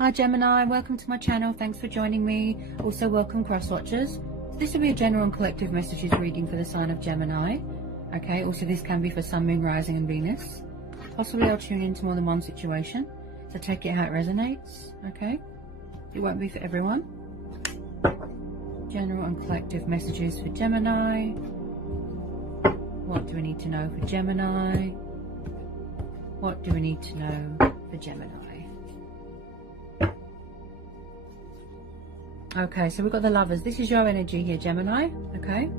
Hi Gemini, welcome to my channel. Thanks for joining me. Also welcome cross watchers. This will be a general and collective messages reading for the sign of Gemini. Okay, also this can be for Sun, Moon, Rising and Venus. Possibly I'll tune into more than one situation, so take it how it resonates. Okay, it won't be for everyone. General and collective messages for Gemini. What do we need to know for Gemini? What do we need to know for Gemini? Okay, so we've got the Lovers. This is your energy here, Gemini. Okay,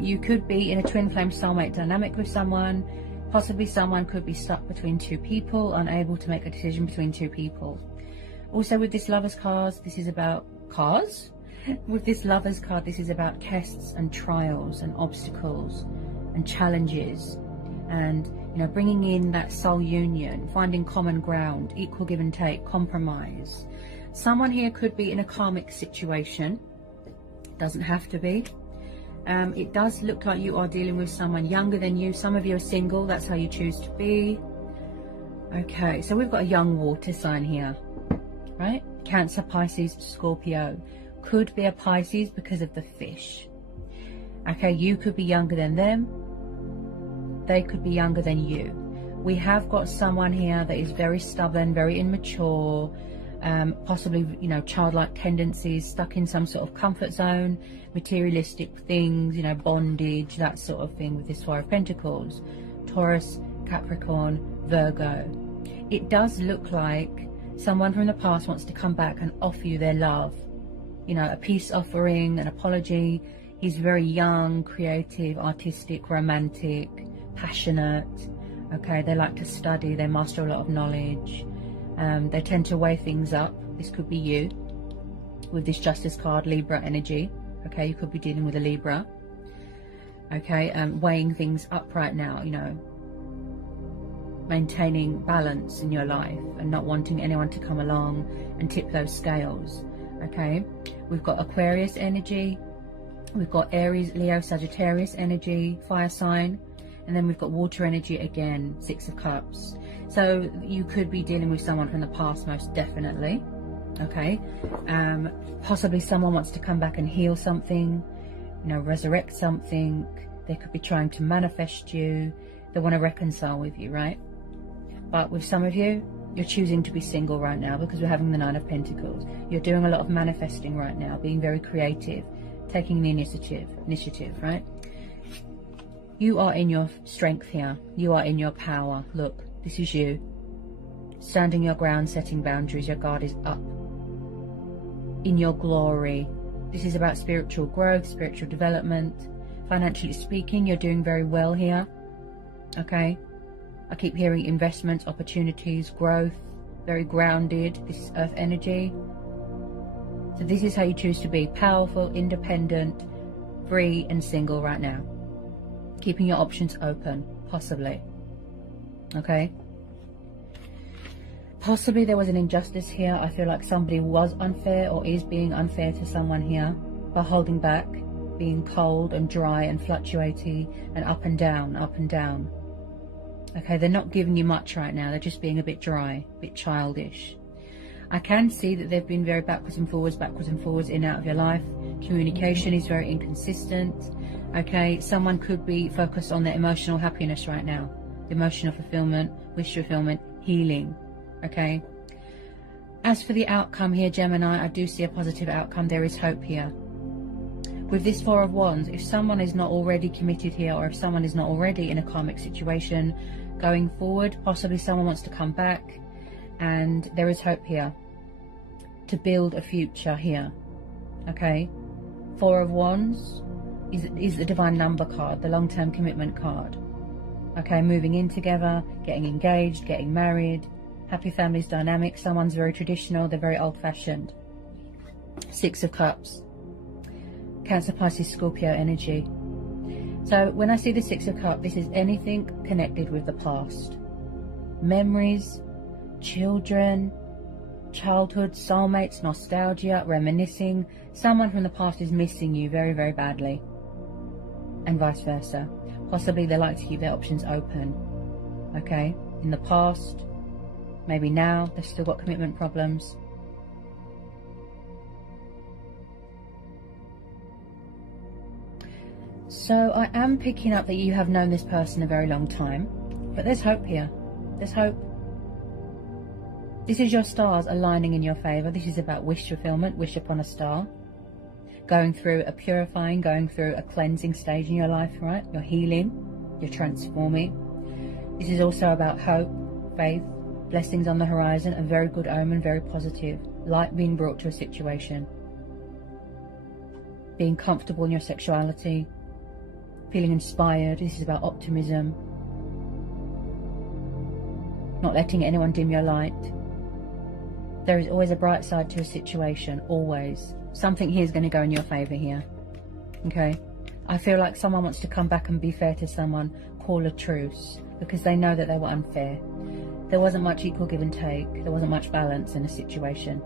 you could be in a twin flame soulmate dynamic with someone. Possibly someone could be stuck between two people, unable to make a decision between two people. Also with this Lovers card, this is about cars. With this Lovers card, this is about tests and trials and obstacles and challenges, and bringing in that soul union, finding common ground, equal give and take, compromise. Someone here could be in a karmic situation. Doesn't have to be. It does look like you are dealing with someone younger than you. Some of you are single. That's how you choose to be. Okay, so we've got a young water sign here, right? Cancer, Pisces, Scorpio. Could be a Pisces because of the fish. Okay, you could be younger than them. They could be younger than you. We have got someone here that is very stubborn, very immature, possibly childlike tendencies, stuck in some sort of comfort zone, materialistic things, bondage, that sort of thing with this Four of Pentacles. Taurus, Capricorn, Virgo. It does look like someone from the past wants to come back and offer you their love, a peace offering, an apology. He's very young, creative, artistic, romantic, passionate. Okay, they like to study, they master a lot of knowledge. They tend to weigh things up. This could be you with this Justice card, Libra energy. Okay, you could be dealing with a Libra. Okay, weighing things up right now, maintaining balance in your life and not wanting anyone to come along and tip those scales. Okay, we've got Aquarius energy, we've got Aries, Leo, Sagittarius energy, fire sign, and then we've got water energy again, Six of Cups. So you could be dealing with someone from the past, most definitely. Okay, possibly someone wants to come back and heal something, resurrect something. They could be trying to manifest you. They want to reconcile with you, right? But with some of you, you're choosing to be single right now because we're having the Nine of Pentacles. You're doing a lot of manifesting right now, being very creative, taking the initiative, right? You are in your strength here. You are in your power. Look, this is you. Standing your ground, setting boundaries. Your guard is up. In your glory. This is about spiritual growth, spiritual development. Financially speaking, you're doing very well here. Okay? I keep hearing investments, opportunities, growth. Very grounded. This is earth energy. So this is how you choose to be. Powerful, independent, free and single right now. Keeping your options open, possibly. Okay? Possibly there was an injustice here. I feel like somebody was unfair or is being unfair to someone here by holding back, being cold and dry and fluctuating and up and down, up and down. Okay, they're not giving you much right now. They're just being a bit dry, a bit childish. I can see that they've been very backwards and forwards, in and out of your life. Communication is very inconsistent. Okay, someone could be focused on their emotional happiness right now. Emotional fulfillment, wish fulfillment, healing. Okay. As for the outcome here, Gemini, I do see a positive outcome. There is hope here. With this Four of Wands, if someone is not already committed here, or if someone is not already in a karmic situation going forward, possibly someone wants to come back, and there is hope here to build a future here. Okay. Four of Wands is the divine number card, the long-term commitment card. Okay, moving in together, getting engaged, getting married, happy families dynamic. Someone's very traditional, they're very old-fashioned. Six of Cups. Cancer, Pisces, Scorpio energy. So when I see the Six of Cups, this is anything connected with the past. Memories, children, childhood, soulmates, nostalgia, reminiscing. Someone from the past is missing you very, very badly. And vice versa. Possibly they like to keep their options open. Okay? In the past, Maybe now they've still got commitment problems. So I am picking up that you have known this person a very long time, but there's hope here. There's hope. This is your stars aligning in your favor. This is about wish fulfillment, wish upon a star. Going through a purifying, going through a cleansing stage in your life, right? You're healing, you're transforming. This is also about hope, faith, blessings on the horizon, a very good omen, very positive. Light being brought to a situation. Being comfortable in your sexuality. Feeling inspired. This is about optimism. Not letting anyone dim your light. There is always a bright side to a situation, always. Something here is going to go in your favor here. Okay? I feel like someone wants to come back and be fair to someone, call a truce, because they know that they were unfair. There wasn't much equal give and take. There wasn't much balance in a situation.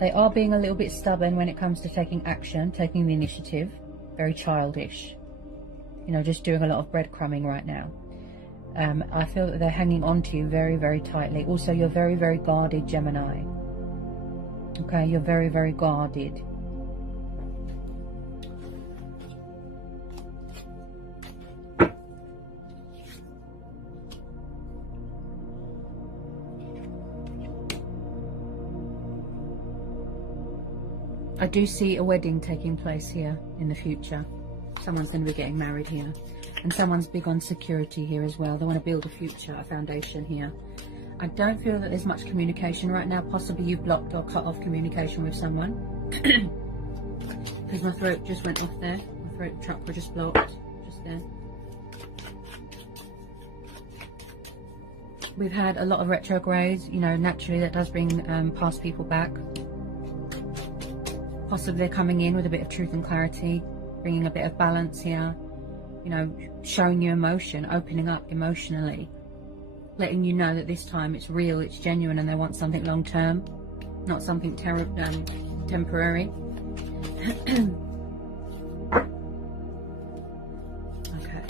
They are being a little bit stubborn when it comes to taking action, taking the initiative. Very childish. You know, just doing a lot of breadcrumbing right now. I feel that they're hanging on to you very, very tightly. Also, you're very, very guarded, Gemini. Okay, you're very, very guarded. I do see a wedding taking place here in the future. Someone's going to be getting married here. And someone's big on security here as well. They want to build a future, a foundation here. I don't feel that there's much communication right now. Possibly you've blocked or cut off communication with someone. Because my throat just went off there. My throat chakra just blocked. Just there. We've had a lot of retrogrades. You know, naturally that does bring past people back. Possibly they're coming in with a bit of truth and clarity. Bringing a bit of balance here. You know, showing you emotion, opening up emotionally, letting you know that this time it's real, it's genuine, and they want something long term, not something temporary. Okay.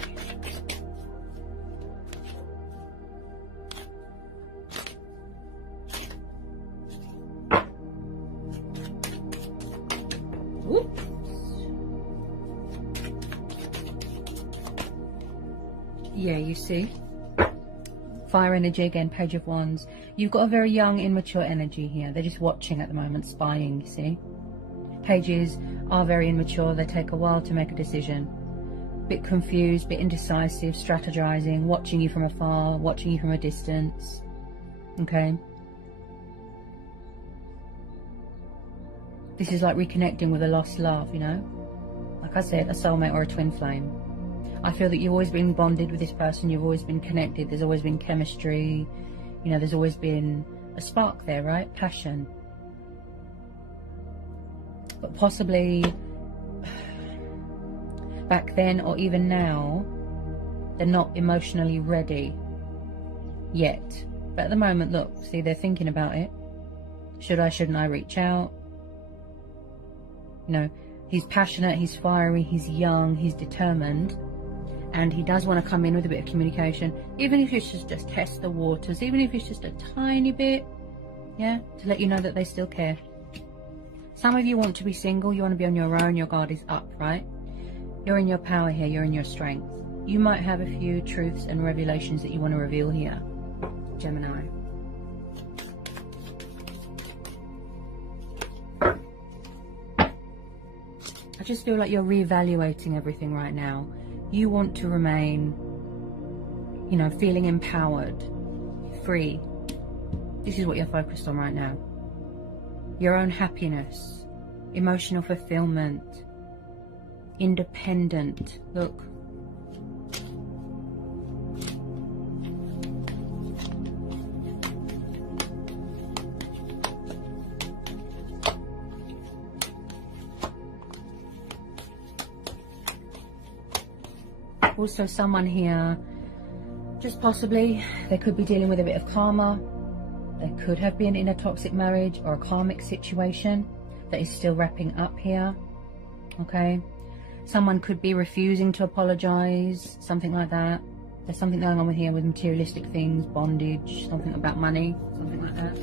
Oops. Yeah, you see, fire energy again, Page of Wands. You've got a very young, immature energy here. They're just watching at the moment, spying, you see. Pages are very immature. They take a while to make a decision. Bit confused, bit indecisive, strategizing, watching you from afar, watching you from a distance. Okay. This is like reconnecting with a lost love, you know. Like I said, a soulmate or a twin flame. I feel that you've always been bonded with this person, you've always been connected, there's always been chemistry, you know, there's always been a spark there, right? Passion. But possibly back then or even now, they're not emotionally ready yet. But at the moment, look, see, they're thinking about it. Should I, shouldn't I reach out? You know, he's passionate, he's fiery, he's young, he's determined. And he does want to come in with a bit of communication, even if it's just test the waters, even if it's just a tiny bit, yeah, to let you know that they still care. Some of you want to be single, you want to be on your own, your guard is up, right? You're in your power here, you're in your strength. You might have a few truths and revelations that you want to reveal here, Gemini. I just feel like you're reevaluating everything right now. You want to remain, you know, feeling empowered, free. This is what you're focused on right now. Your own happiness, emotional fulfillment, independent. Look. Also someone here, just possibly, they could be dealing with a bit of karma. They could have been in a toxic marriage or a karmic situation that is still wrapping up here. Okay. Someone could be refusing to apologize, something like that. There's something going on with here with materialistic things, bondage, something about money, something like that.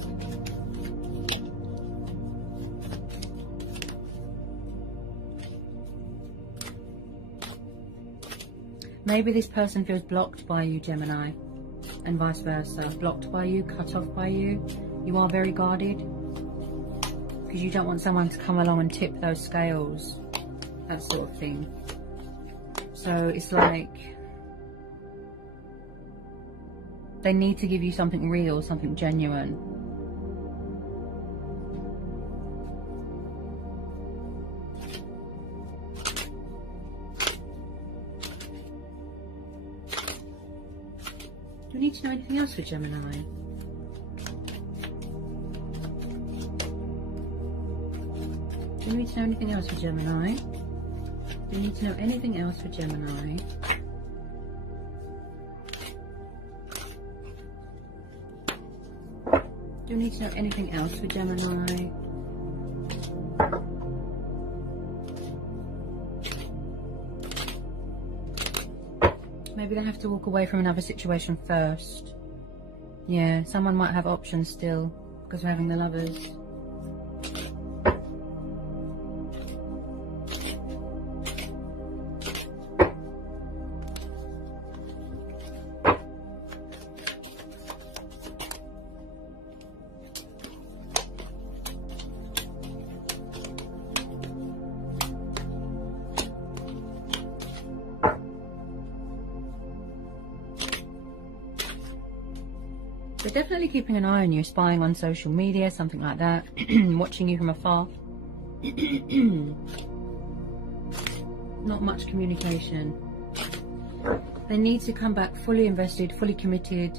Maybe this person feels blocked by you, Gemini, and vice versa. Blocked by you, cut off by you. You are very guarded because you don't want someone to come along and tip those scales, that sort of thing. So it's like they need to give you something real, something genuine. Do you need to know anything else for Gemini? Do you need to know anything else for Gemini? Do you need to know anything else for Gemini? Do you need to know anything else for Gemini? Maybe they have to walk away from another situation first. Yeah, someone might have options still because we're having the Lovers. They're definitely keeping an eye on you, spying on social media, something like that, watching you from afar. Not much communication. They need to come back fully invested, fully committed,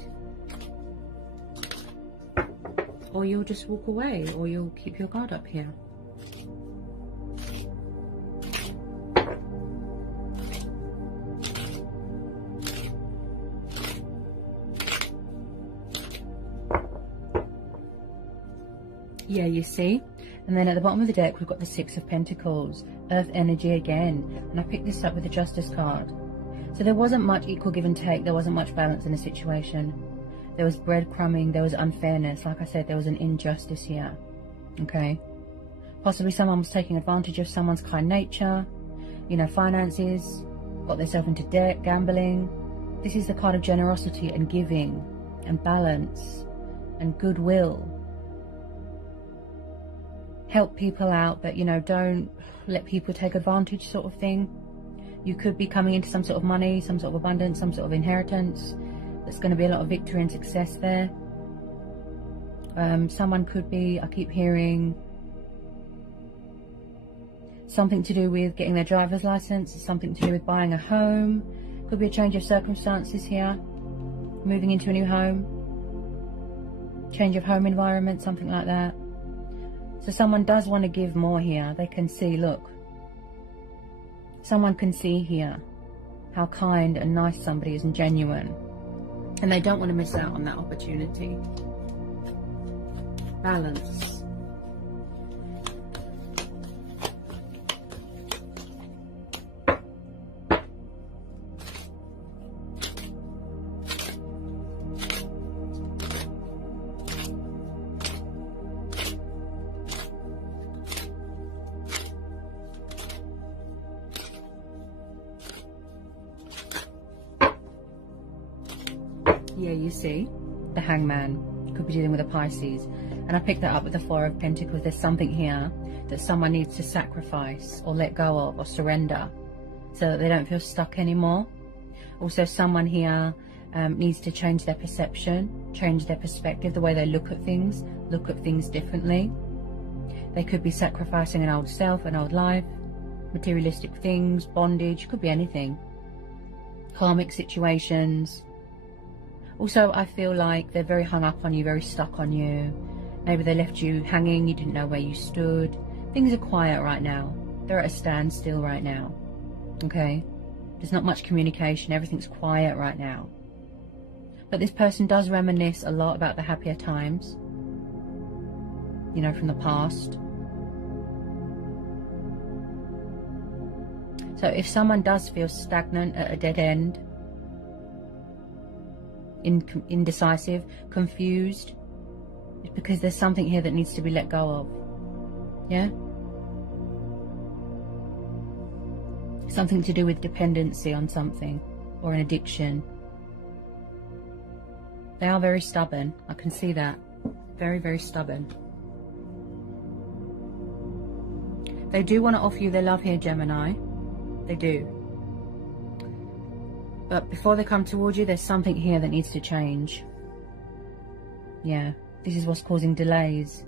or you'll just walk away, or you'll keep your guard up here. Yeah, you see? And then at the bottom of the deck, we've got the Six of Pentacles, Earth energy again. And I picked this up with the Justice card. So there wasn't much equal give and take. There wasn't much balance in the situation. There was breadcrumbing. There was unfairness. Like I said, there was an injustice here. Okay? Possibly someone was taking advantage of someone's kind nature. You know, finances. Got themselves into debt, gambling. This is the card of generosity and giving and balance and goodwill. Help people out, but, you know, don't let people take advantage, sort of thing. You could be coming into some sort of money, some sort of abundance, some sort of inheritance. There's going to be a lot of victory and success there. Someone could be, I keep hearing, something to do with getting their driver's license, something to do with buying a home. Could be a change of circumstances here, moving into a new home, change of home environment, something like that. So someone does want to give more here. They can see, look, someone can see here how kind and nice somebody is and genuine. And they don't want to miss out on that opportunity. Balance. Yeah, you see, the Hangman could be dealing with a Pisces. And I picked that up with the Four of Pentacles. There's something here that someone needs to sacrifice or let go of or surrender so that they don't feel stuck anymore. Also, someone here needs to change their perception, change their perspective, the way they look at things differently. They could be sacrificing an old self, an old life, materialistic things, bondage, could be anything. Karmic situations. Also, I feel like they're very hung up on you, very stuck on you. Maybe they left you hanging, you didn't know where you stood. Things are quiet right now. They're at a standstill right now. Okay? There's not much communication, everything's quiet right now. But this person does reminisce a lot about the happier times, you know, from the past. So if someone does feel stagnant at a dead end, indecisive, confused. It's because there's something here that needs to be let go of. Yeah? Something to do with dependency on something, or an addiction. They are very stubborn. I can see that. Very, very stubborn. They do want to offer you their love here, Gemini. They do. But before they come towards you, there's something here that needs to change. Yeah. This is what's causing delays.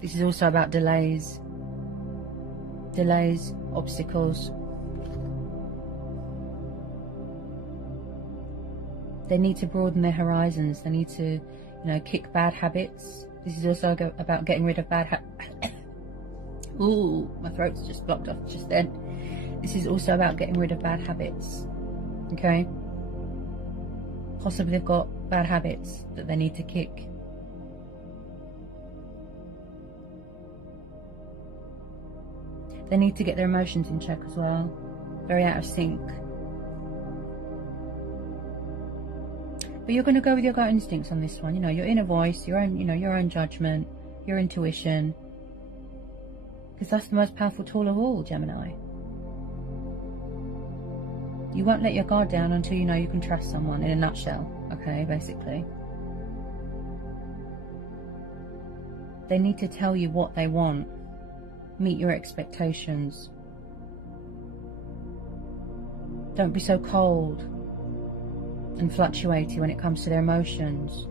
This is also about delays. Delays, obstacles. They need to broaden their horizons. They need to, kick bad habits. This is also about getting rid of bad habits. Ooh, my throat's just blocked off just then. This is also about getting rid of bad habits. Okay? Possibly they've got bad habits that they need to kick. They need to get their emotions in check as well. Very out of sync. But you're going to go with your gut instincts on this one. Your inner voice, your own judgment, your intuition. Because that's the most powerful tool of all, Gemini. You won't let your guard down until you know you can trust someone, in a nutshell. Okay, basically. They need to tell you what they want. Meet your expectations. Don't be so cold and fluctuating when it comes to their emotions,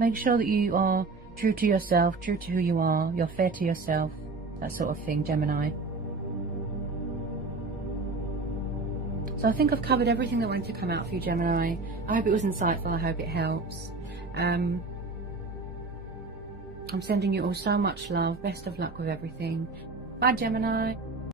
Make sure that you are true to yourself, true to who you are, you're fair to yourself, that sort of thing, Gemini. So I think I've covered everything that wanted to come out for you, Gemini. I hope it was insightful, I hope it helps. I'm sending you all so much love, best of luck with everything. Bye, Gemini.